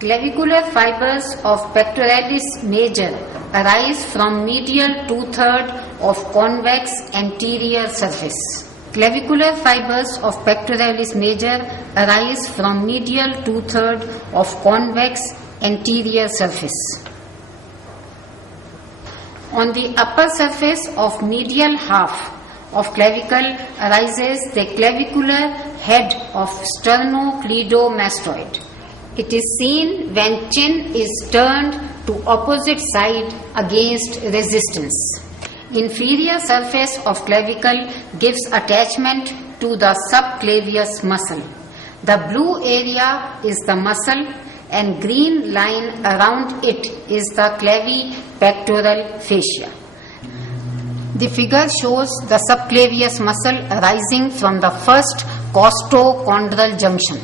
Clavicular fibers of pectoralis major arise from medial two-thirds of convex anterior surface. Clavicular fibers of pectoralis major arise from medial two-thirds of convex anterior surface. On the upper surface of medial half of clavicle arises the clavicular head of sternocleidomastoid. It is seen when chin is turned to opposite side against resistance. Inferior surface of clavicle gives attachment to the subclavius muscle. The blue area is the muscle and green line around it is the clavipectoral fascia. The figure shows the subclavius muscle arising from the first costochondral junction,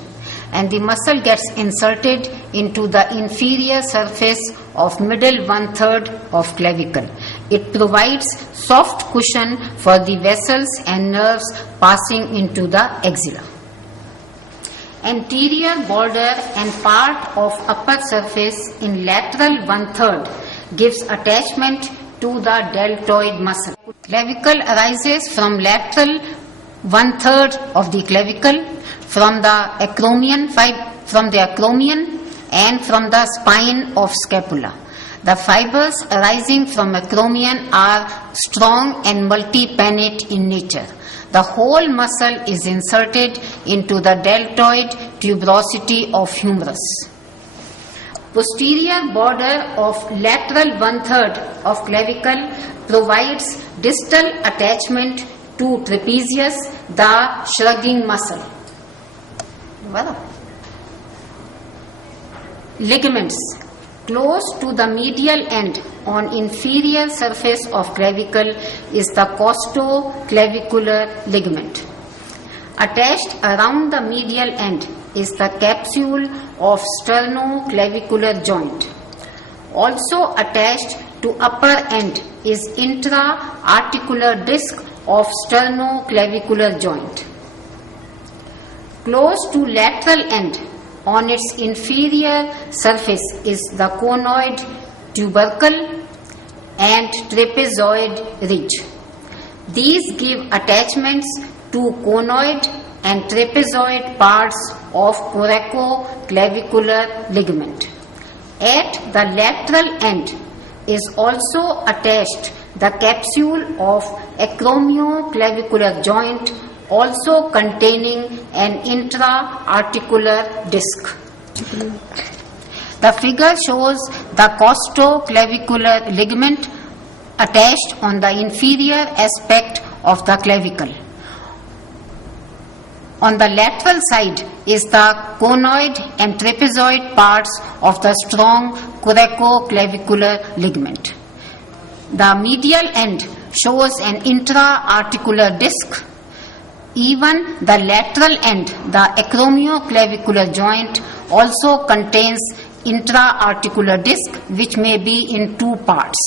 and the muscle gets inserted into the inferior surface of middle one-third of clavicle. It provides soft cushion for the vessels and nerves passing into the axilla. Anterior border and part of upper surface in lateral one-third gives attachment to the deltoid muscle. Clavicle arises from lateral one-third of the clavicle, from the acromion and from the spine of scapula. The fibers arising from acromion are strong and multi-pannate in nature. The whole muscle is inserted into the deltoid tuberosity of humerus. Posterior border of lateral one-third of clavicle provides distal attachment to trapezius, the shrugging muscle. Ligaments. Close to the medial end on inferior surface of clavicle is the costoclavicular ligament. Attached around the medial end is the capsule of sternoclavicular joint. Also attached to upper end is intra-articular disc of sternoclavicular joint. Close to lateral end on its inferior surface is the conoid tubercle and trapezoid ridge. These give attachments to conoid and trapezoid parts of coracoclavicular ligament. At the lateral end is also attached the capsule of acromioclavicular joint, also containing an intra-articular disc. The figure shows the costoclavicular ligament attached on the inferior aspect of the clavicle. On the lateral side is the conoid and trapezoid parts of the strong coracoclavicular ligament. The medial end shows an intra-articular disc. Even the lateral end, the acromioclavicular joint, also contains intra-articular disc, which may be in two parts.